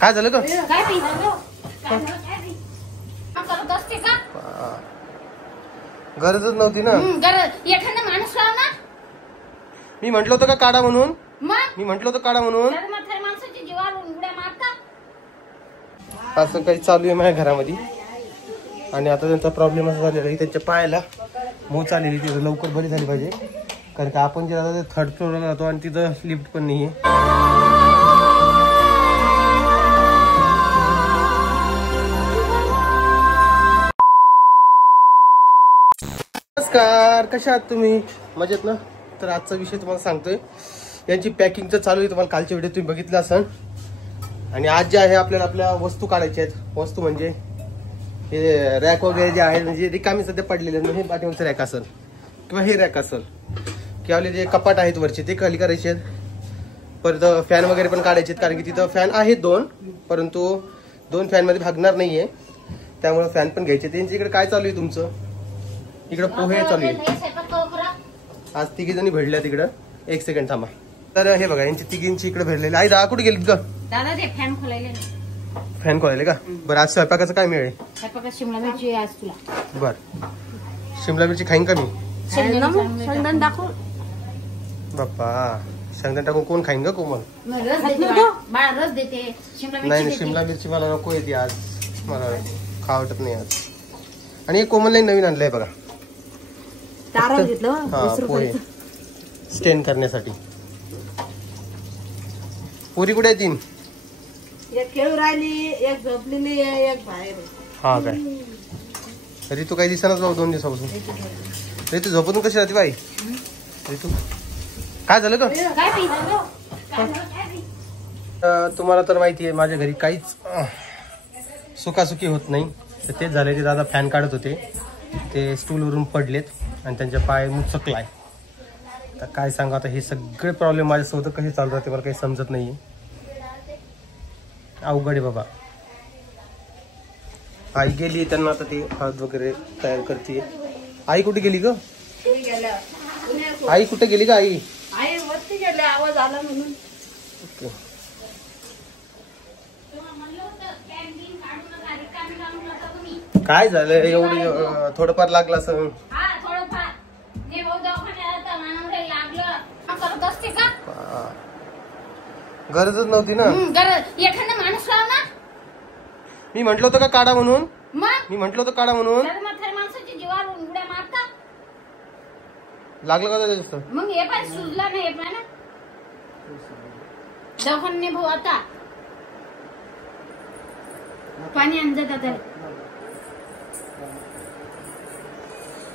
काय झालं का? गरजच नव्हती ना. एखादा माणूस लाव ना. मी म्हंटल होतं का काढा म्हणून. मी म्हंटल होतं काढा म्हणून. असं काही चालू आहे माझ्या घरामध्ये. आणि आता त्यांचा प्रॉब्लेम असा झालेला आहे, त्यांच्या पायाला मोच आलेली, तिथं लवकर बरी झाली पाहिजे. कारण का आपण जे आता थर्ड फ्लोअरला राहतो आणि तिथं लिफ्ट पण नाहीये. नमस्कार, कशा आहात तुम्ही? मजेत ना? तर आजचा विषय तुम्हाला सांगतोय. यांची पॅकिंगचं चालू आहे. तुम्हाला कालच्या व्हिडिओ तुम्ही बघितला असाल. आणि आज जे आहे आपल्याला आपल्या वस्तू काढायच्या आहेत. वस्तू म्हणजे हे रॅक वगैरे जे आहे, म्हणजे रिकामी सध्या पडलेले आहेत. हे पाठीवरचं रॅक असेल किंवा हे रॅक असेल किंवा आपले जे कपाट आहेत वरचे ते खाली करायचे आहेत. परत फॅन वगैरे पण काढायचे आहेत. कारण की तिथं फॅन आहेत 2, परंतु 2 फॅनमध्ये भागणार नाहीये, त्यामुळे फॅन पण घ्यायचे. त्यांच्या इकडे काय चालू आहे तुमचं? इकडे पोहे चालू आहे. आज तिघी जणी भेटल्या तिकडं. 1 सेकंड थांबा. तर हे बघा, यांची तिघींची इकडे भेटलेली. आई दा कुठे गेलीत ग? दादा ते फॅन खोलायले. फॅन खोलायले का? बरं, आज स्वयंपाकाचं काय मिळेल? स्वयंपाकात शिमला मिरची आज तुला. बर, शिमला मिरची खाईन का मी? शेंगदाणे टाकून. बाप्पा, शेंगदाणे टाकून कोण खाईन ग कोमल? रस देते. नाही, शिमला मिरची मला नको येते आज. मला खावं वाटत नाही आज. आणि हे कोमलने नवीन आणलंय बघा, पोहे स्टेन करण्यासाठी. पुरी कुठे आहे? 3. एक खेळू राहिली, एक झोपलेली, एक बाहेर. हा काय ऋतू काही दिसनाच बाबा 2 दिवसापासून. ऋतू झोपतून कशी राहते बाई? ऋतू काय झालं का? तुम्हाला तर माहिती आहे माझ्या घरी काहीच सुखासुखी होत नाही. तर तेच झाले, ते दादा फॅन काढत होते, ते स्टूलवरून पडलेत आणि त्यांच्या पाय मुचकलाय. तर काय सांगा आता, हे सगळे प्रॉब्लेम माझ्यासोबत कसे चालू राहते मला काही समजत नाहीये. अवघड आहे बाबा. आई गेली, त्यांना आता ते हात वगैरे तयार करते. आई कुठे गेली ग? आई कुठे गेली का? आई वरती गेले, आवाज आला म्हणून. ओके. काय झालं एवढं? थोडंफार लागलं असं. गरजच नव्हती ना. एखादा माणूस लाव ना. मी म्हंटल होतं का काढा म्हणून. मी म्हंटल होतं काढा म्हणून. माणसाच्या जीवावर उड्या मारतात. लागलं का त्याचं? मग हे पाय सुजला नाही. हे पाय ना दवाखान्यात भाऊ. आता पाणी आणत आता.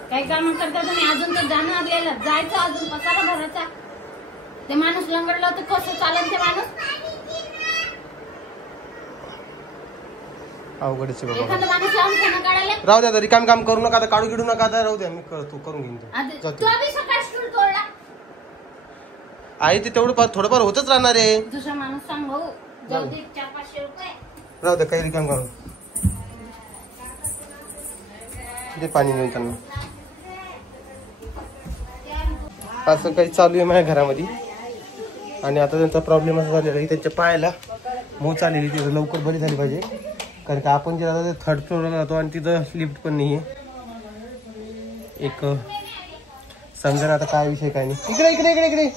काही काम करता तुम्ही? अजून तर जाणार जायचं, अजून पसारा भरायचा. ते माणूस लंगडला तर कसं चालेल ते माणूस? अवघडच आहे एखादा माणूस लावून खाणं काढायला. राहू द्या, रिकाम काम करू नका, काढू गिडू नका. आता राहू द्या, मी करतो, करून घेईन. तू आधी सकाळ स्टूल तोडला. आई ते तेवढं थोडंफार होतच राहणार आहे. दुसरा माणूस सांग भाऊ, जाऊ दे 400-500 रुपये. राहू द्या, काही रिकाम करू दे. पाणी देऊन त्यांना. असं काही चालू आहे माझ्या घरामध्ये. आणि आता त्यांचा प्रॉब्लेम असा झालेला आहे, त्यांच्या पायाला मोच आलेली, तिथं लवकर बरी झाली पाहिजे. कारण का आपण जे आता थर्ड फ्लोअरला राहतो आणि तिथं लिफ्ट पण नाहीये. एक समजा आता काय विषय काय नाही. इकडे इकडे इकडे इकडे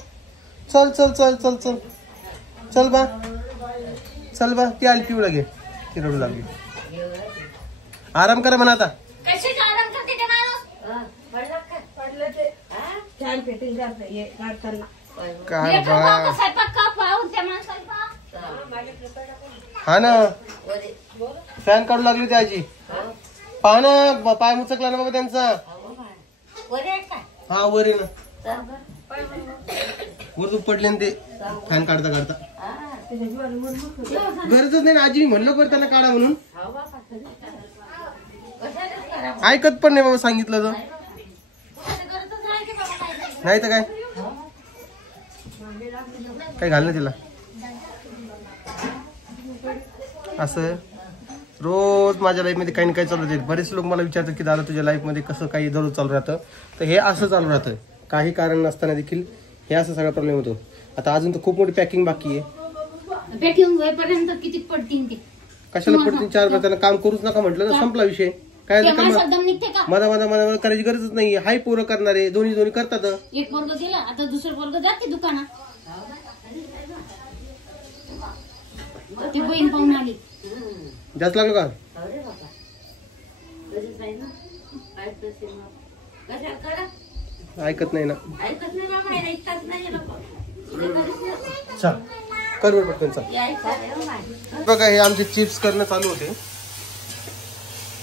चल चल चल चल चल चल बा, चल बा. ती आली पिवळा घे, ती रडू लागली. आराम करा म्हणा आता. फॅन फिटिंग काढताना काय बा, हा ना, फॅन काढू लागली होती आजी. पहा ना, पाय मुचकला ना बाबा त्यांचा. हा वर आहे ना, वर पडले ना ते फॅन काढता काढता. गरजच नाही ना आजी, म्हणलं बरं त्यांना काढा म्हणून. ऐकत पण नाही बाबा, सांगितलं तर. नाही तर काय घाल ना तिला. असं रोज माझ्या लाईफमध्ये काही ना काही चालू राहते. बरेच लोक मला विचारतात की दादा तुझ्या लाईफमध्ये कसं काही दररोज चालू राहतं. तर हे असं चालू राहतं, काही कारण नसताना देखील हे असं सगळा प्रॉब्लेम होतो. आता अजून तर खूप मोठी पॅकिंग बाकी आहे. पॅकिंग होईपर्यंत किती पडतील ते? कशाला पडतील 4 रुपये? त्याला काम करूच नका म्हटलं ना, संपला विषय. काय शब्द निघते का? मला करायची गरजच नाही. हाय पोरं करणारे, दोन्ही करतात. एक पोरग गेला, आता दुसरं पोरग जाते दुकानात. ती बहीण पाहून आली. जास्त लागलं का? ऐकत नाही ना. चल कर बरं पटकन चल. बघा हे आमचे चिप्स करणं चालू होते.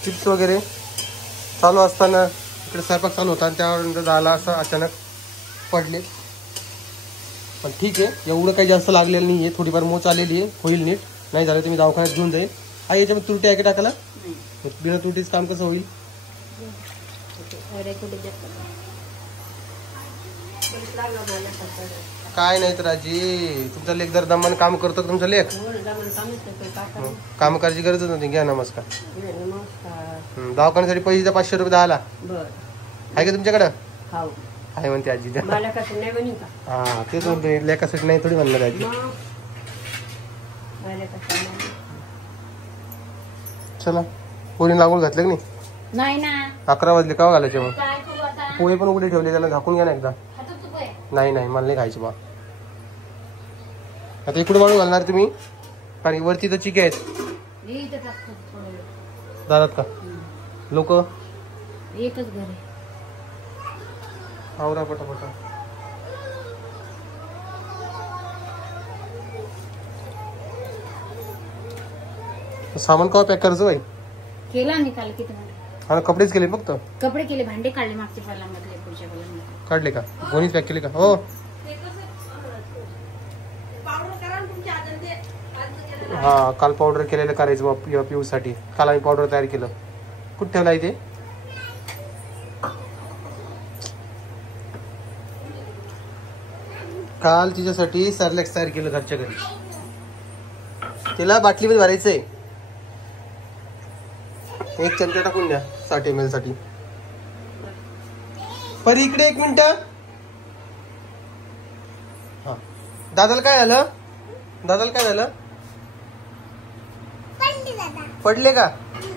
चिप्स वगैरे चालू असताना इकडे स्वयंपाक चालू होता आणि त्यावर झाला असं अचानक पडले. पण ठीक आहे, एवढं काही जास्त लागलेलं नाही आहे. थोडीफार मोच आलेली आहे, होईल नीट. नाही झालं तर मी दवाखान्यात घेऊन जाईल. हा याच्यामध्ये त्रुटी आहे का टाकायला? बिना त्रुटीच काम कसं होईल? काय नाही तर आजी, तुमचा लेख दर दमान काम करतो. तुमचा लेख काम करायची गरजच नव्हती. घ्या नमस्कार. दवाखान्यासाठी पैसे द्या 500 रुपये 10ला. आहे का तुमच्याकडं? आहे म्हणते आजी. हा तेच म्हणते, लेखासाठी नाही थोडी म्हणणार आजी. चला पोळी लागून घातलं की नाही ना? 11 वाजले. का घालायचे मग? पोहे पण उघडे ठेवले, त्याला झाकून घ्या ना एकदा. नाही मला नाही खायचं बा. आता इकडे वाळू घालणार तुम्ही? आणि वरती तर चिके आहेत दारात का? लोक एकच घर आहे. आवरा पटापटा. सामान कवा पॅक करायचं बाई? केला निकाल किती? हा कपडेच केले फक्त? कपडे केले, भांडे काढले, मागच्या पालांमधले पुढच्या पालांमधले काढले का? कोणीच पॅक केले का? हो हा काल पावडर केलेलं करायचं पिऊ साठी. काल आम्ही पावडर तयार केलं. कुठे ठेवला इथे? काल तिच्यासाठी सरलेक्स तयार केलं घरच्या घरी. तिला बाटलीमध्ये भरायचंय. 1 चमचा टाकून द्या 60 ml साठी. परी इकडे 1 मिनिट. हा दादाला काय झालं? पडले का?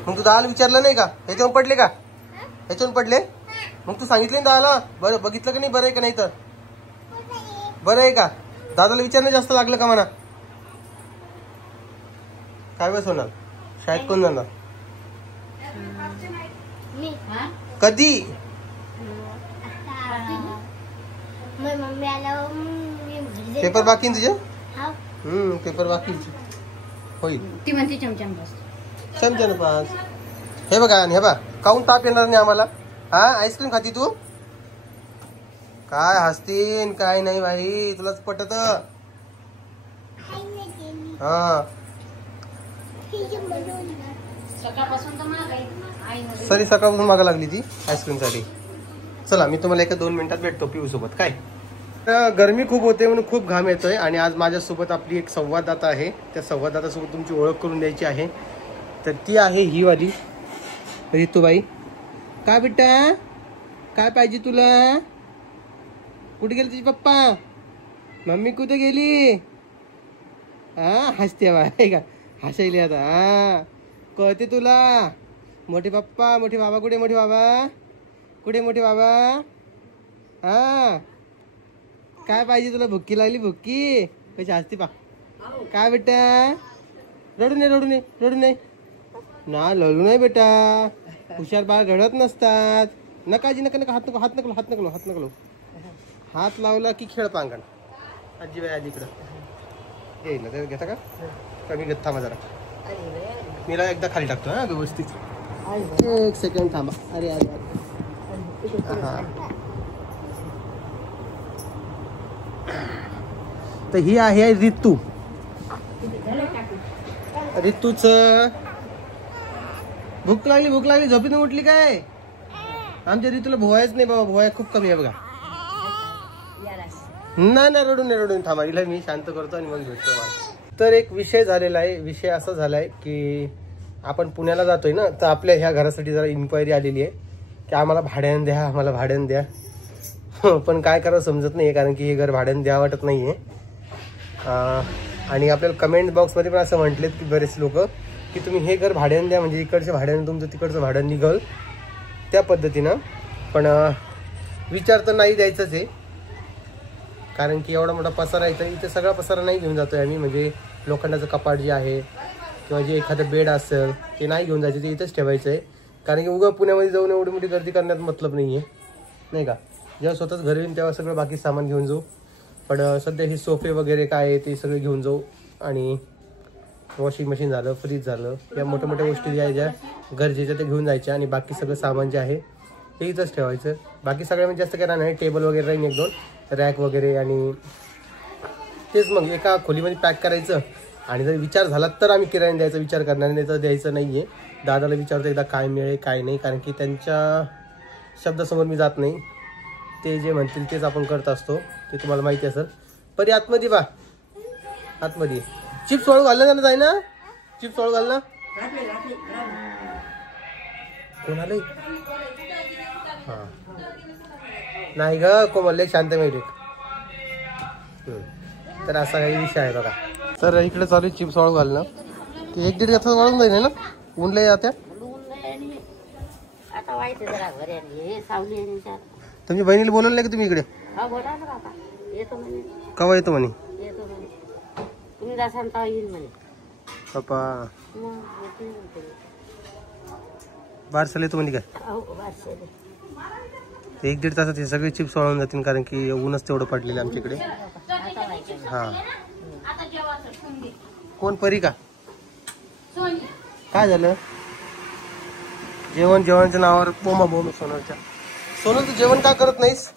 मग तू दादाला विचारलं नाही का? ह्याच्यावर पडले का? ह्याच्यावर पडले? मग तू सांगितलं ना दादाला? बरं बघितलं का नाही? बरं आहे का नाही? तर बरं आहे का? दादाला विचारणं जास्त लागलं का म्हणा? काय बस होणार? शाळेत कोण जाणार? कधी? पेपर बाकी तुझे? पेपर बाकी होईल. ती म्हणते चमचम बस. चमच्यानं पास. हे बघा हे बघा, काऊन ताप येणार नाही आम्हाला? हा आईस्क्रीम खाती तू? काय हसतीन? काय नाही भाई, तुलाच पटत. हा सकाळपासून तर मागाई. सरी सकाळपासून मागा लागली ती आईस्क्रीम साठी. चला मी तुम्हाला 1-2 मिनिटात भेटतो पिऊ सोबत. काय गरमी खूप होते म्हणून खूप घाम येतोय. आणि आज माझ्यासोबत आपली एक संवाददाता आहे. त्या संवाददातासोबत तुमची ओळख करून द्यायची आहे. तर ती आहे ही वाली रितूबाई. काय बेटा, काय पाहिजे तुला? कुठे गेली तुझी पप्पा? मम्मी कुठे गेली? हा हसते बाय का? हसायली आता. हा कळते तुला? मोठे पप्पा मोठे बाबा कुठे? मोठे बाबा कुठे? मोठे बाबा. हा काय पाहिजे तुला? भुक्की लागली? भुक्की कशी हसती पा. काय बेटा? रडू नये ना. लढू नाही बेटा. हुशार बाळ रडत नसतात. नकाजी नका. हात नको. हात लावला की खेळ पांगण. आजी बाई आजी इकडं येईल ना. घेता का? कमी घेत थांबा जरा. मीला एकदा खाली टाकतो. हा व्यवस्थित. 1 सेकंड थांबा. अरे हा तर ही आहे रितू. रितूच भूक लागली झोपेतून उठली काय? आमच्या रितूला भोवायच नाही बाबा. भोवाय खूप कमी आहे बघा. नाही रडून थांबा. हिला मी शांत करतो आणि मग भेटतो मला. तर एक विषय झालेला आहे. विषय असा झालाय की आपण पुण्याला जातोय ना, तर आपल्या ह्या घरासाठी जरा इन्क्वायरी आलेली आहे की आम्हाला भाड्यानं द्या. पण काय करावं समजत नाही, कारण की हे घर भाड्यानं द्या वाटत नाहीये. आणि आपल्याला कमेंट बॉक्समध्ये पण असं म्हटलेत की बरेच लोक की तुम्ही हे घर भाड्याने द्या, म्हणजे इकडच्या भाड्याने तुमचं तिकडचं भाडं निघल त्या पद्धतीनं. पण विचार तर नाही द्यायचंच आहे, कारण की एवढा मोठा पसारा आहे तर इथे सगळा पसारा नाही घेऊन जातोय आम्ही. म्हणजे लोखंडाचं कपाट जे आहे किंवा जे एखादं बेड असेल ते नाही घेऊन जायचं, ते इथंच ठेवायचं आहे. कारण की उगा पुण्यामध्ये जाऊन एवढी मोठी गर्दी करण्यात मतलब नाही आहे, नाही का. जेव्हा स्वतःच घरी येईन तेव्हा सगळं बाकी सामान घेऊन जाऊ. पण सध्या हे सोफे वगैरे काय आहे ते सगळे घेऊन जाऊ. आणि वॉशिंग मशीन झालं, फ्रीज झालं, या मोठ्या मोठ्या गोष्टी ज्या आहे ज्या गरजेच्या ते घेऊन जायच्या. आणि बाकी सगळं सामान जे आहे ते इथंच ठेवायचं. बाकी सगळ्यामध्ये जास्त काय राहणार, टेबल वगैरे राहील, 1-2 रॅक वगैरे. आणि तेच मग एका खोलीमध्ये पॅक करायचं. आणि जर विचार झाला तर आम्ही किरायाने द्यायचा विचार करणार, नाही तर द्यायचं नाही आहे. दादाला विचारतो एकदा काय मिळेल काय नाही, कारण की त्यांच्या शब्दासमोर मी जात नाही. ते जे म्हणतील तेच आपण करत असतो, ते तुम्हाला माहिती असेल. परी आतमध्ये बा, आतमध्ये चिप्स वाळू घालणं जाय ना, चिप्स वाळू घालणं. कोणाला हां नाही ग कोमल, एक शांत मिळते. तर असा काही विषय आहे बघा. तर इकडे चालू आहे चिप्स वाळू घालणं. ते 1-1.5 तासात वाळून जाईल ना, ऊन लय जात्या. आता व्हायचं जरा घरी हे सावली आणि चार. तुमच्या बहिणीला बोलवलं नाही का तुम्ही इकडे? हा बोला ना काका, येतो म्हणे. केव्हा येतो म्हणे? येतो म्हणे, तुम्ही जासान तर येईल म्हणे. पप्पा मग येते म्हणते. बारसाला येतो म्हणजे काय? हो बारशाले. 1-1.5 तासात हे सगळे चिप्स वाळून जातील, कारण की ऊनच तेवढं पडलेलं आमच्याकडे. आता व्हायचं. हा आता जेवायचं सोनी. कोण परी का? सोनी काय झालं? जेवणाच्या नावावर बोमा बोम सोनलच्या. सोनल तू जेवण का करत नाहीस?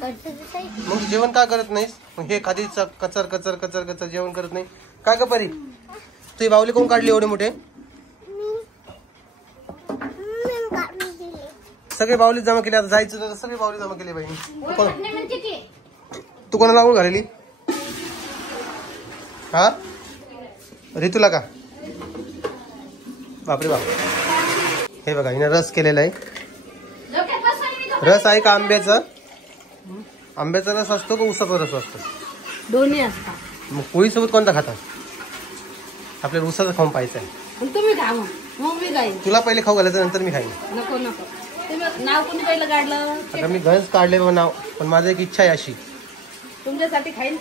मग जेवण का करत नाहीस? मग हे खाली कचर कचर कचर कचर जेवण करत नाही काय का परी? तुझी बावली कोण काढली एवढे मोठे? सगळे बावली जमा केले. आता जायचं तर सगळे बावली जमा केली बहिणी. तू कोणाला आवड घालेली? हा ऋतूला का? बापरे बाप. हे बघा हिने रस केलेला आहे. रस आहे का आंब्याचा? आंब्याचा रस असतो का उसाचा रस असतो? दोन्ही असतात. मग पोळीसोबत कोणता खातात? आपल्याला उसाचा खाऊन पाहायचा आहे. तुम्ही खा मग मी खाईन. तुला पहिले खाऊ घालायचं नंतर मी खाईन. नको नको, तुम्ही नाव कोणी पहिलं काढलं? आता मी घरच काढले बा नाव, पण माझं एक इच्छा आहे अशी. तुमच्यासाठी खाईन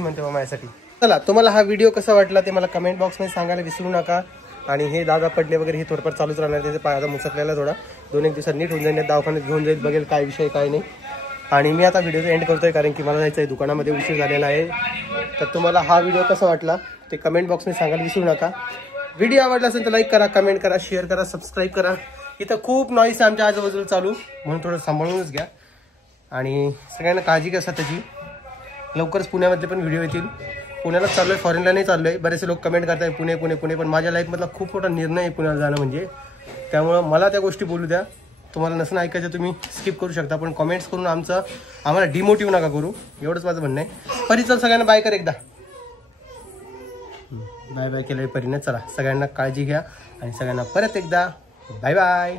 म्हणते बा माझ्यासाठी. चला तुम्हाला हा व्हिडिओ कसा वाटला ते मला कमेंट बॉक्समध्ये सांगायला विसरू नका. आणि हे दादा पडले वगैरे हे थोडंफार चालूच राहणार. त्याचे पाय आता मुसकलेला थोडा 2-1 दिवसात नीट होऊन जाईल, दवाखान्यात घेऊन जाईल, बघेल काय विषय काय नाही. आणि मी आता व्हिडिओचा एंड करतोय, कारण की मला जायचं आहे दुकानामध्ये, उशीर झालेला आहे. तर तुम्हाला हा व्हिडिओ कसा वाटला ते कमेंट बॉक्समध्ये सांगायला विसरू नका. व्हिडिओ आवडला असेल तर लाईक करा, कमेंट करा, शेअर करा, सबस्क्राईब करा. इथं खूप नॉईस आहे आमच्या आजूबाजूला चालू, म्हणून थोडं सांभाळूनच घ्या. आणि सगळ्यांना काळजी घ्या स्वतःची. लवकरच पुण्यामधले पण व्हिडिओ येतील. पुण्याला चाललोय, फॉरेनला नाही चाललोय. बरेचसे लोक कमेंट करताय पुणे पुणे पुणे, पण माझ्या लाईफमधला खूप मोठा निर्णय आहे पुण्याला जाणं म्हणजे. त्यामुळं मला त्या गोष्टी बोलू द्या. तुम्हाला नसणं ऐकायचं तुम्ही स्किप करू शकता, पण कमेंट्स करून आम्हाला डिमोटिव्ह नका करू, एवढंच माझं म्हणणं आहे. परी चल सगळ्यांना बाय कर एकदा. बाय बाय केलं परीने. चला सगळ्यांना काळजी घ्या आणि सगळ्यांना परत एकदा बाय बाय.